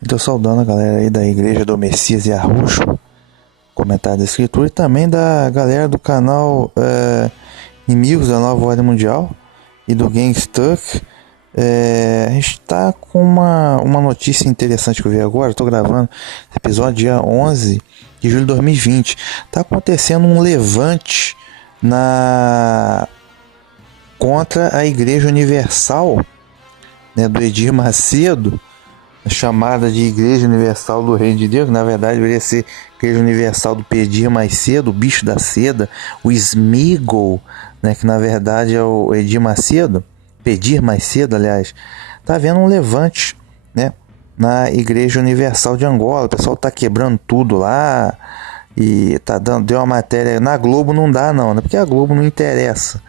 Estou saudando a galera aí da Igreja do Messias e Arroxo, comentário da Escritura, e também da galera do canal Inimigos da Nova Ordem Mundial e do Gangstuck. A gente está com uma notícia interessante que eu vi agora. Estou gravando esse episódio dia 11 de julho de 2020. Está acontecendo um levante contra a Igreja Universal, né, do Edir Macedo, chamada de Igreja Universal do Reino de Deus, que na verdade deveria ser Igreja Universal do Pedir Mais Cedo, o Bicho da Seda, o Smeagol, né, que na verdade é o Edir Macedo, Pedir Mais Cedo, aliás. Tá havendo um levante, né, na Igreja Universal de Angola. O pessoal tá quebrando tudo lá e deu uma matéria na Globo. Não dá não, né, porque a Globo não interessa,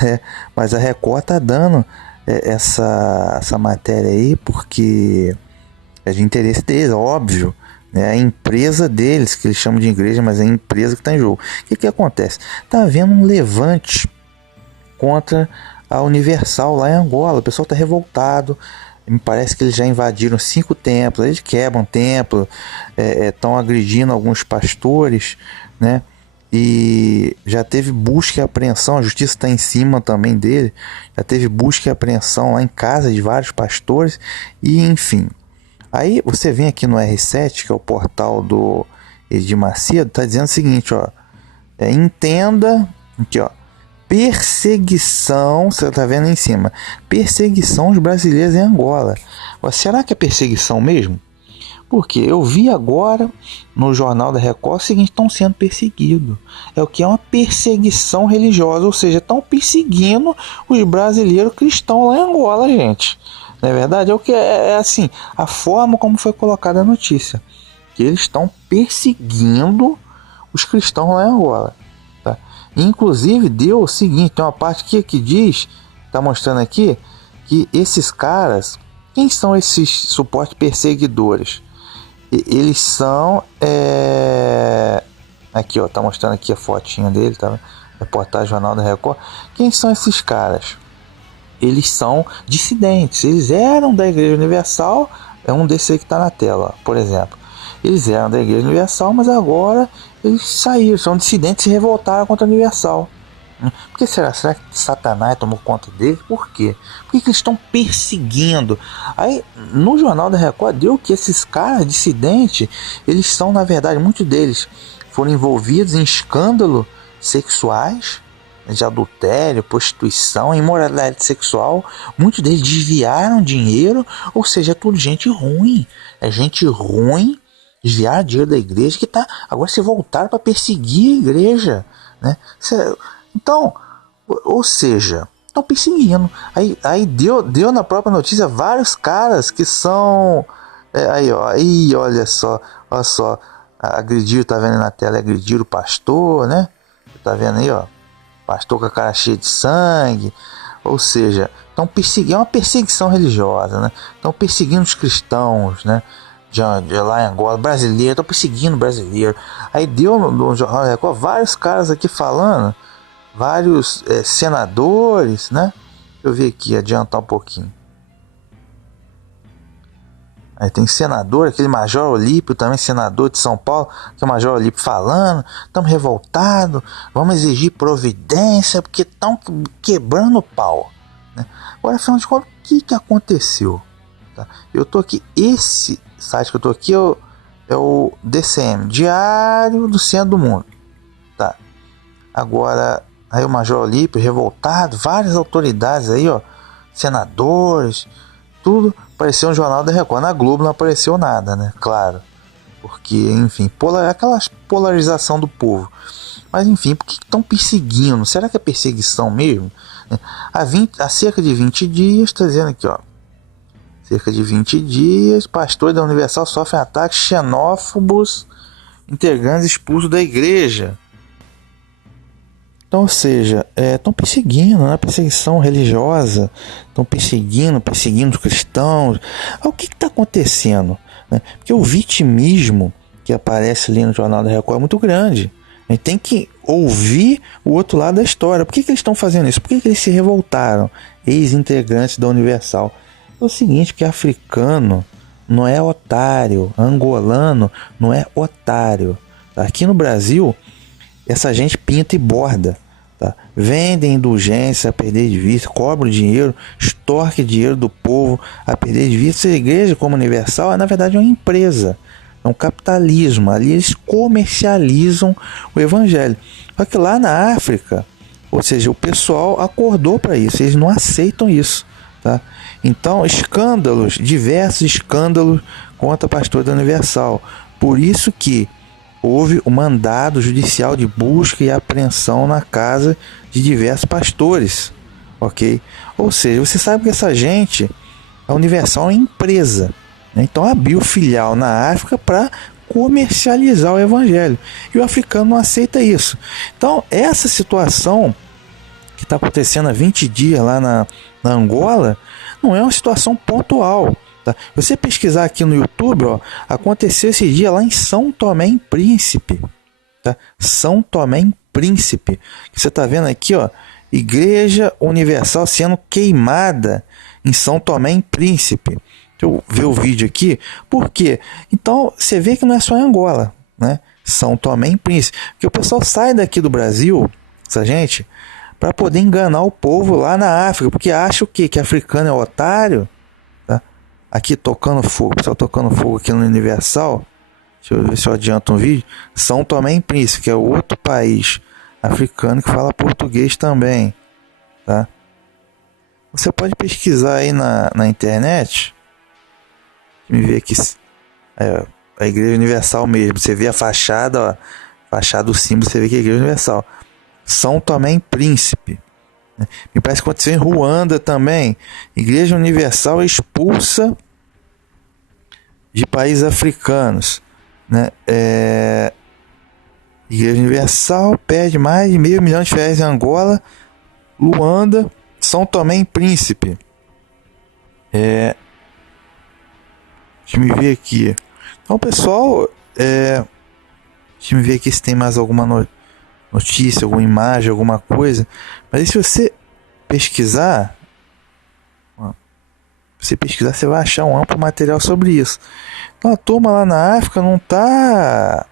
né, mas a Record tá dando essa matéria aí porque é de interesse deles, óbvio, né? A empresa deles, que eles chamam de igreja, mas é a empresa que está em jogo. O que acontece? Está havendo um levante contra a Universal lá em Angola. O pessoal está revoltado. Me parece que eles já invadiram 5 templos. Eles quebram templo, estão agredindo alguns pastores, né? E já teve busca e apreensão. A justiça está em cima também dele. Já teve busca e apreensão lá em casa de vários pastores. E enfim. Aí você vem aqui no R7, que é o portal do Edir Macedo, tá dizendo o seguinte, ó, entenda, aqui ó, perseguição, você tá vendo aí em cima, perseguição aos brasileiros em Angola. Ó, será que é perseguição mesmo? Porque eu vi agora no Jornal da Record o seguinte: estão sendo perseguidos. É o que é uma perseguição religiosa, ou seja, estão perseguindo os brasileiros cristãos lá em Angola, gente. Não é verdade? É o que é assim, a forma como foi colocada a notícia, que eles estão perseguindo os cristãos lá em Angola, tá? Inclusive deu o seguinte, tem uma parte aqui que diz, tá mostrando aqui, que esses caras, quem são esses supostos perseguidores? Eles são aqui ó, tá mostrando aqui a fotinha dele, tá? Reportagem Jornal da Record. Quem são esses caras? Eles são dissidentes. Eles eram da Igreja Universal. É um desses aí que está na tela, ó, por exemplo. Eles eram da Igreja Universal, mas agora eles saíram, são dissidentes e se revoltaram contra a Universal. Por que será? Será que Satanás tomou conta deles? Por quê? Por que eles estão perseguindo? Aí, no Jornal da Record, deu que esses caras dissidentes, eles são, na verdade, muitos deles foram envolvidos em escândalos sexuais, de adultério, prostituição, imoralidade sexual. Muitos deles desviaram dinheiro, ou seja, é tudo gente ruim. É gente ruim, desviar dinheiro da igreja, que tá agora se voltaram para perseguir a igreja, né? Então, ou seja, estão perseguindo. Aí deu na própria notícia vários caras que são aí ó, aí olha só, agrediram, tá vendo na tela, agrediram o pastor, né? Tá vendo aí, ó, pastor com a cara cheia de sangue. Ou seja, estão perseguindo, é uma perseguição religiosa, né? Estão perseguindo os cristãos, né? De lá em Angola, brasileiro, estão perseguindo brasileiro. Aí deu no Jornal da Record vários caras aqui falando, vários senadores, né? Deixa eu ver aqui, adiantar um pouquinho. Aí tem senador, aquele Major Olímpio, também senador de São Paulo, que é o Major Olímpio falando, estamos revoltados, vamos exigir providência, porque estão quebrando o pau, né? Agora, afinal de contas, o que aconteceu? Tá? Eu tô aqui, esse site que eu tô aqui é o DCM, Diário do Centro do Mundo, tá? Agora, aí o Major Olímpio revoltado, várias autoridades aí, ó, senadores, tudo apareceu no Jornal da Record. Na Globo não apareceu nada, né? Claro, porque, enfim, aquela polarização do povo. Mas, enfim, por que estão perseguindo? Será que é perseguição mesmo? Há cerca de 20 dias, está dizendo aqui, ó, cerca de 20 dias, pastores da Universal sofrem ataques xenófobos, integrantes expulsos da igreja. Então, ou seja, estão perseguindo, né? Perseguição religiosa, estão perseguindo os cristãos. O que está acontecendo? Né? Porque o vitimismo que aparece ali no Jornal da Record é muito grande. A gente tem que ouvir o outro lado da história. Por que eles estão fazendo isso? Por que eles se revoltaram? Ex-integrantes da Universal. É o seguinte, porque africano, não é otário. Angolano não é otário. Aqui no Brasil, essa gente pinta e borda. Tá? Vende indulgência a perder de vista, cobra o dinheiro, extorque dinheiro do povo a perder de vista. A igreja como universal, na verdade, é uma empresa. É um capitalismo. Ali eles comercializam o evangelho. Só que lá na África, ou seja, o pessoal acordou para isso. Eles não aceitam isso. Tá? Então, escândalos, diversos escândalos contra a pastora da Universal. Por isso que houve um mandado judicial de busca e apreensão na casa de diversos pastores, ok? Ou seja, você sabe que essa gente, a Universal é uma empresa, né? Então abriu filial na África para comercializar o evangelho, e o africano não aceita isso. Então essa situação que está acontecendo há 20 dias lá na Angola, não é uma situação pontual. Tá? Você pesquisar aqui no YouTube, ó, aconteceu esse dia lá em São Tomé e Príncipe. Tá? São Tomé e Príncipe. Você está vendo aqui, ó, Igreja Universal sendo queimada em São Tomé e Príncipe. Deixa eu ver o vídeo aqui. Por quê? Então, você vê que não é só em Angola, né? São Tomé e Príncipe. Porque o pessoal sai daqui do Brasil, essa gente, para poder enganar o povo lá na África. Porque acha o quê? Que africano é otário? Aqui tocando fogo, pessoal tocando fogo aqui no Universal. Deixa eu ver se eu adianto um vídeo. São Tomé e Príncipe, que é outro país africano que fala português também, tá? Você pode pesquisar aí na internet. Me ver aqui, a Igreja Universal mesmo. Você vê a fachada, ó, fachada do símbolo, você vê que é a Igreja Universal. São Tomé e Príncipe. Me parece que aconteceu em Ruanda também. Igreja Universal expulsa de países africanos, né? Igreja Universal perde mais de 500 mil de reais em Angola, Luanda, São Tomé e Príncipe. Deixa eu me ver aqui. Então, pessoal, deixa eu me ver aqui se tem mais alguma notícia, alguma imagem, alguma coisa. Mas aí, se você pesquisar, você vai achar um amplo material sobre isso. Então a turma lá na África não tá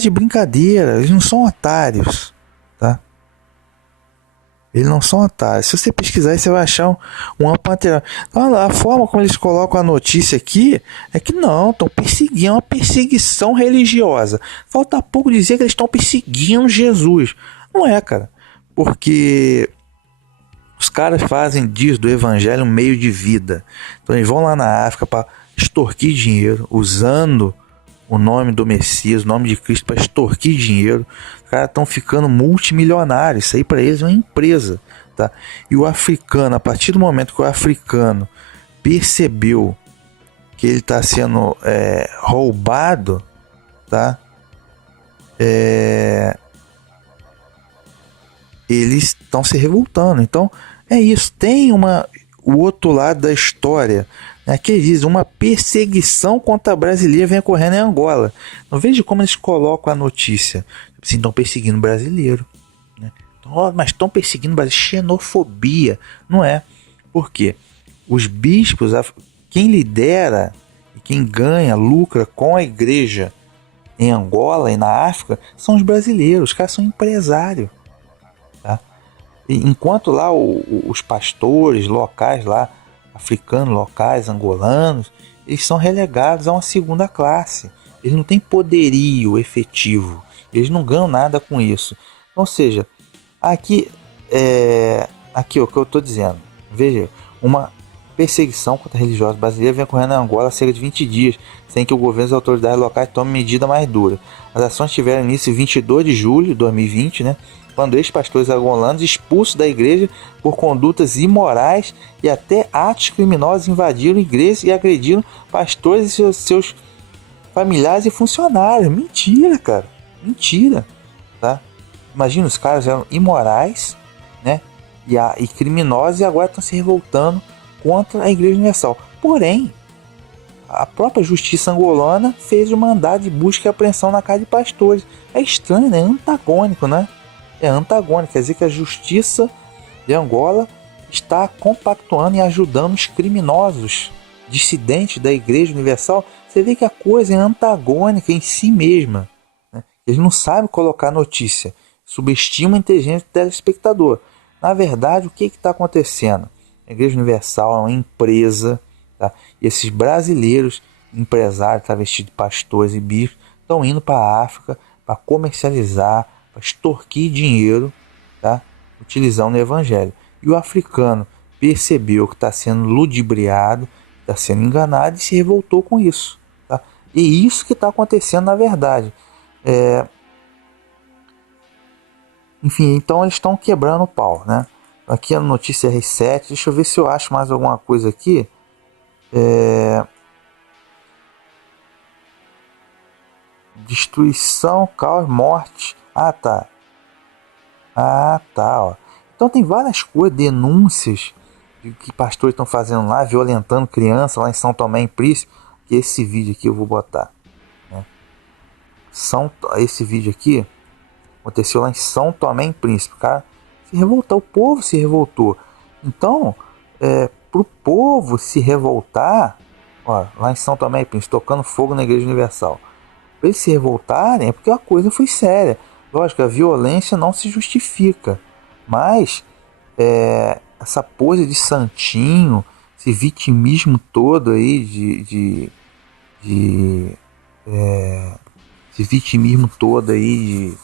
de brincadeira. Eles não são otários, tá? Eles não são otários. Se você pesquisar aí, você vai achar um amplo material. Então, a forma como eles colocam a notícia aqui é que não, estão perseguindo, é uma perseguição religiosa. Falta pouco dizer que eles estão perseguindo Jesus. Não é, cara. Porque os caras fazem disso do evangelho um meio de vida. Então eles vão lá na África para extorquir dinheiro, usando o nome do Messias, o nome de Cristo, para extorquir dinheiro. Os caras estão ficando multimilionários. Isso aí para eles é uma empresa, tá? E o africano, a partir do momento que o africano percebeu que ele está sendo roubado, tá? Eles estão se revoltando. Então é isso. Tem o outro lado da história, né, que diz uma perseguição contra a brasileira vem ocorrendo em Angola. Não veja como eles colocam a notícia. Assim, estão perseguindo brasileiro, né? Então, mas estão perseguindo brasileiro. Xenofobia. Não é. Por quê? Os bispos, quem lidera e quem ganha, lucra com a igreja em Angola e na África são os brasileiros. Os caras são empresários. Enquanto lá os pastores locais lá, africanos locais, angolanos, eles são relegados a uma segunda classe. Eles não têm poderio efetivo. Eles não ganham nada com isso. Ou seja, aqui o que eu estou dizendo. Veja, uma perseguição contra religiosos brasileiros vem ocorrendo em Angola há cerca de 20 dias, sem que o governo e as autoridades locais tomem medida mais dura. As ações tiveram início em 22 de julho de 2020, né? Quando ex-pastores angolanos expulsos da igreja por condutas imorais e até atos criminosos invadiram igrejas e agrediram pastores e seus familiares e funcionários. Mentira, cara. Mentira. Tá? Imagina, os caras eram imorais, né? E criminosos e agora estão se revoltando contra a Igreja Universal. Porém, a própria justiça angolana fez o mandado de busca e apreensão na casa de pastores. É estranho, né? É antagônico, né? É antagônico, quer dizer que a justiça de Angola está compactuando e ajudando os criminosos, dissidentes da Igreja Universal, você vê que a coisa é antagônica em si mesma, né? Eles não sabem colocar notícia, subestimam a inteligência do telespectador. Na verdade, o que está acontecendo? A Igreja Universal é uma empresa, tá? E esses brasileiros, empresários travestidos de pastores e bispos, estão indo para a África para comercializar, para extorquir dinheiro, tá? Utilizando o Evangelho. E o africano percebeu que está sendo ludibriado, está sendo enganado e se revoltou com isso. Tá? E isso que está acontecendo na verdade. Enfim, então eles estão quebrando o pau, né? Aqui a notícia R7, deixa eu ver se eu acho mais alguma coisa aqui. Destruição, caos, morte. Ó. Então tem várias coisas, denúncias de que pastores estão fazendo lá, violentando criança lá em São Tomé e Príncipe. Que esse vídeo aqui eu vou botar, né? Esse vídeo aqui aconteceu lá em São Tomé e Príncipe. O cara se revoltou, o povo se revoltou. Então, pro povo se revoltar, ó, lá em São Tomé e Príncipe, tocando fogo na Igreja Universal. Para eles se revoltarem é porque a coisa foi séria. Lógico, a violência não se justifica, mas essa pose de santinho, esse vitimismo todo aí esse vitimismo todo aí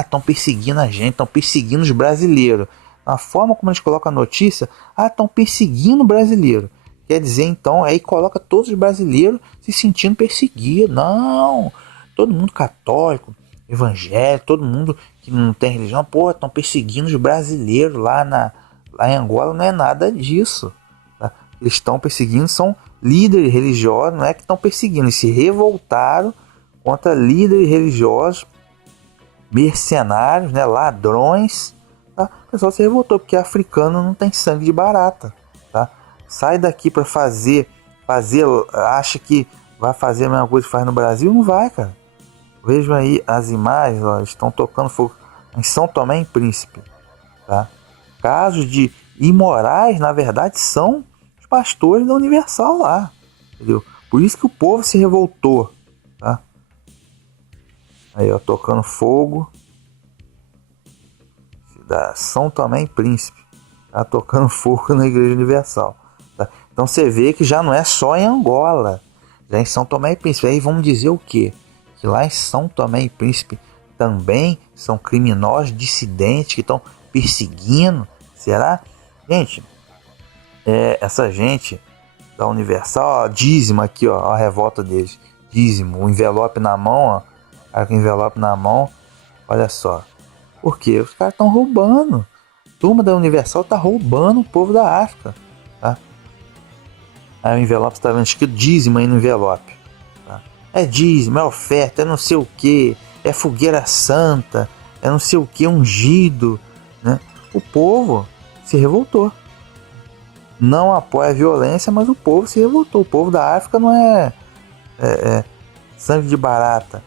estão perseguindo a gente, estão perseguindo os brasileiros. A forma como eles colocam a notícia, estão perseguindo o brasileiro. Quer dizer, então, aí coloca todos os brasileiros se sentindo perseguidos. Não, todo mundo católico, evangélico, todo mundo que não tem religião, estão perseguindo os brasileiros lá em Angola. Não é nada disso. Tá? Eles estão perseguindo, são líderes religiosos, não é que estão perseguindo, eles se revoltaram contra líderes religiosos, mercenários, né, ladrões. Tá? O pessoal se revoltou porque africano não tem sangue de barata. Tá? Sai daqui para fazer, acha que vai fazer a mesma coisa que faz no Brasil? Não vai, cara. Vejam aí as imagens, ó, estão tocando fogo em São Tomé e Príncipe. Tá? Casos de imorais, na verdade, são os pastores da Universal lá. Entendeu? Por isso que o povo se revoltou. Tá? Aí, ó, tocando fogo da São Tomé e Príncipe. Tá? Tocando fogo na Igreja Universal. Tá? Então você vê que já não é só em Angola, já em São Tomé e Príncipe. Aí vamos dizer o quê? Que lá em São Tomé e Príncipe também são criminosos dissidentes que estão perseguindo. Será? Gente, essa gente da Universal, ó, dízimo aqui, ó, a revolta deles. Dízimo, o envelope na mão, ó. Cara com o envelope na mão, olha só. Por quê? Os caras estão roubando. A turma da Universal tá roubando o povo da África. Tá? Aí o envelope está vendo escrito dízimo aí no envelope. Tá? É dízimo, é oferta, é não sei o que, é fogueira santa, é não sei o que, ungido. Né? O povo se revoltou. Não apoia a violência, mas o povo se revoltou. O povo da África não é sangue de barata.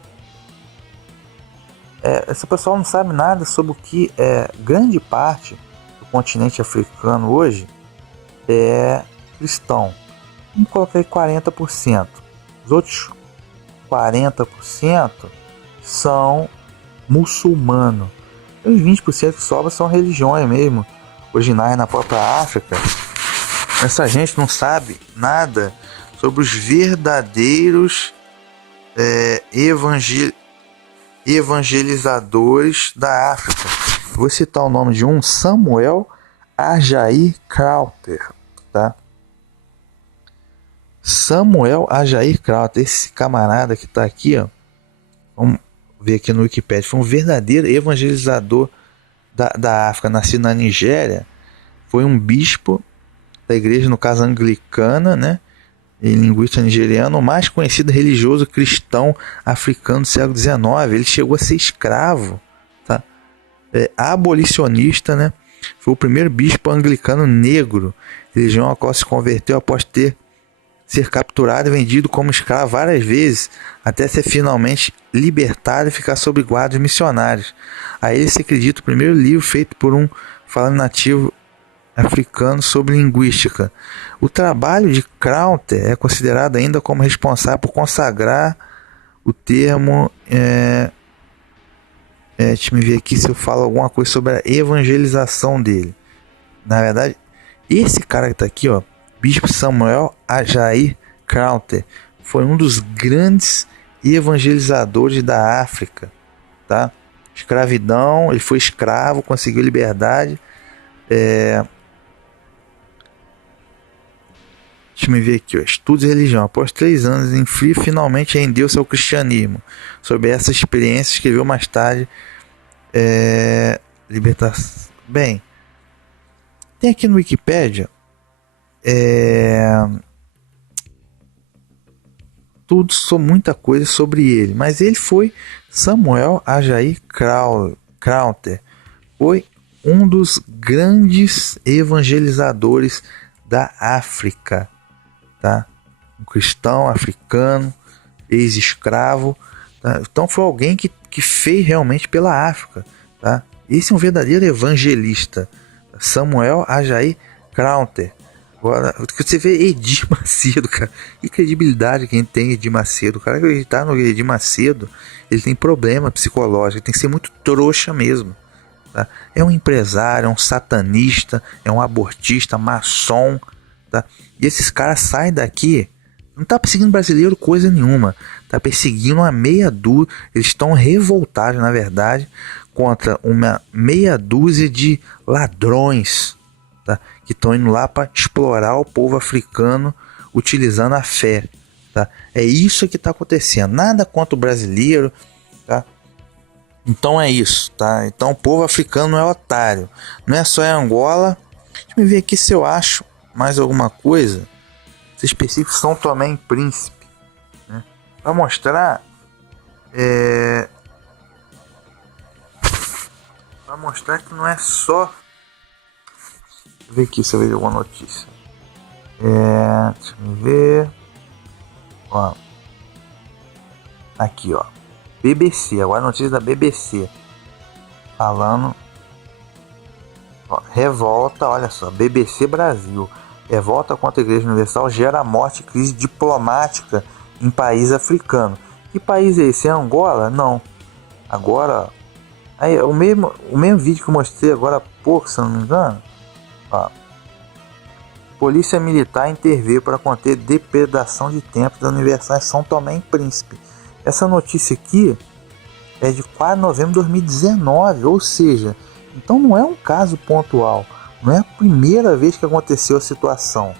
Esse pessoal não sabe nada sobre o que grande parte do continente africano hoje é cristão. Vamos colocar aí 40%. Os outros 40% são muçulmanos. E os 20% que sobram são religiões mesmo, originárias na própria África. Essa gente não sabe nada sobre os verdadeiros evangelizadores da África. Vou citar o nome de um, Samuel Ajayi Crowther, tá? Samuel Ajayi Crowther, esse camarada que está aqui, ó, vamos ver aqui no Wikipedia, foi um verdadeiro evangelizador da África, nascido na Nigéria, foi um bispo da igreja, no caso anglicana, né? E linguista nigeriano, o mais conhecido religioso cristão africano do século XIX. Ele chegou a ser escravo, tá? Abolicionista, né? Foi o primeiro bispo anglicano negro, religião a qual se converteu após ser capturado e vendido como escravo várias vezes, até ser finalmente libertado e ficar sob guardas missionários. A ele se acredita o primeiro livro feito por um falante nativo africano sobre linguística. O trabalho de Krauter é considerado ainda como responsável por consagrar o termo. Deixa eu ver aqui se eu falo alguma coisa sobre a evangelização dele. Na verdade, esse cara que está aqui, ó, Bispo Samuel Ajayi Krauter, foi um dos grandes evangelizadores da África, tá? Escravidão, ele foi escravo, conseguiu liberdade. Deixa eu ver aqui, ó. Estudos de religião. Após 3 anos em Frio, finalmente rendeu-se ao cristianismo. Sobre essa experiência, escreveu mais tarde Libertação. Bem, tem aqui no Wikipedia tudo, muita coisa sobre ele, mas ele foi Samuel Ajayi Krauter, foi um dos grandes evangelizadores da África, tá? Um cristão africano, ex-escravo, tá? Então foi alguém que fez realmente pela África, tá? Esse é um verdadeiro evangelista, Samuel Ajayi Krauter. Agora, você vê Edir Macedo, cara, que credibilidade que a gente tem Edir Macedo. O cara que acreditar no Edir Macedo, ele tem problema psicológico, ele tem que ser muito trouxa mesmo, tá? É um empresário, é um satanista, é um abortista, maçom, tá? E esses caras saem daqui, não tá perseguindo brasileiro coisa nenhuma, tá perseguindo uma meia dúzia, eles estão revoltados, na verdade, contra uma meia dúzia de ladrões, tá? Que estão indo lá para explorar o povo africano utilizando a fé, tá? É isso que está acontecendo, nada contra o brasileiro, tá? Então é isso, tá? Então o povo africano não é otário, não é só em Angola. Deixa eu ver aqui se eu acho mais alguma coisa específico São Tomé e Príncipe, né? Para mostrar para mostrar que não é só. Deixa eu ver aqui se eu vejo alguma notícia. Deixa eu ver. Ó. Aqui, ó. BBC, agora a notícia da BBC. Falando. Ó, revolta, olha só. BBC Brasil. Revolta contra a Igreja Universal gera morte e crise diplomática em país africano. Que país é esse? É Angola? Não. Agora. Aí, o mesmo vídeo que eu mostrei agora há pouco, se eu não me engano. Ó. Polícia Militar interveio para conter depredação de templos da Universal em São Tomé e Príncipe. Essa notícia aqui é de 4 de novembro de 2019, ou seja, então não é um caso pontual, não é a primeira vez que aconteceu a situação.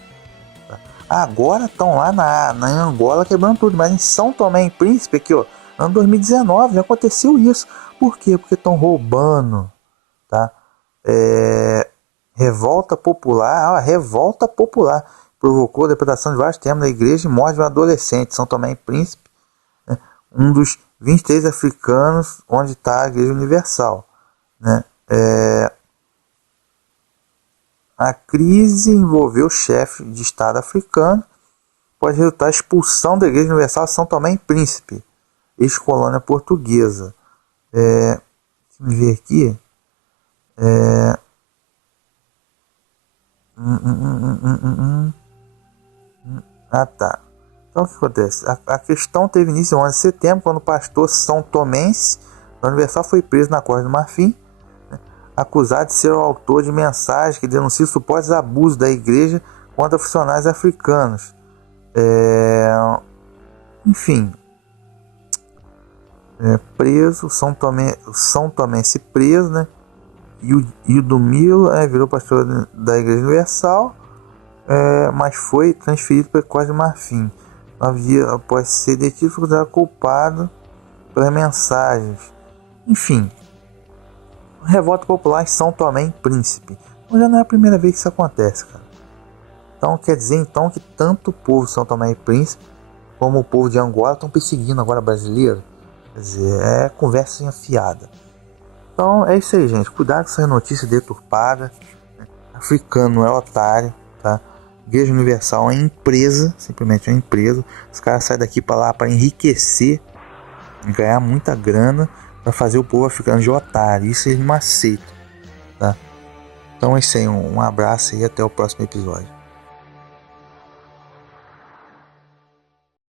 Agora estão lá na Angola quebrando tudo, mas em São Tomé e Príncipe, aqui, ó, ano 2019 já aconteceu isso. Por quê? Porque estão roubando, tá? Revolta popular, provocou a depredação de vários templos da igreja e morte de um adolescente, São Tomé e Príncipe, né? Um dos 23 africanos onde está a Igreja Universal, né? A crise envolveu o chefe de Estado africano, pode resultar em expulsão da Igreja Universal de São Tomé e Príncipe, ex-colônia portuguesa. Deixa eu ver aqui. Tá. Então o que acontece? A questão teve início em 11 de setembro, quando o pastor São Tomense da Universal foi preso na Costa do Marfim, né, acusado de ser o autor de mensagens que denunciam supostos abusos da igreja contra funcionários africanos. Enfim, preso, São Tomense preso, né? E o Dumilo virou pastor da Igreja Universal, mas foi transferido para a Costa do Marfim. 9 dias após ser detido, foi considerado culpado pelas mensagens. Enfim, revolta popular em São Tomé e Príncipe. Então já não é a primeira vez que isso acontece, cara. Então quer dizer então que tanto o povo de São Tomé e Príncipe como o povo de Angola estão perseguindo agora brasileiro. Quer dizer, é conversa afiada. Então é isso aí, gente. Cuidado com essas notícias deturpadas. Africano não é otário, tá? Igreja Universal é empresa, simplesmente é uma empresa. Os caras saem daqui para lá para enriquecer, ganhar muita grana, para fazer o povo africano de otário. Isso eles não aceitam, tá? Então é isso aí, um abraço e até o próximo episódio.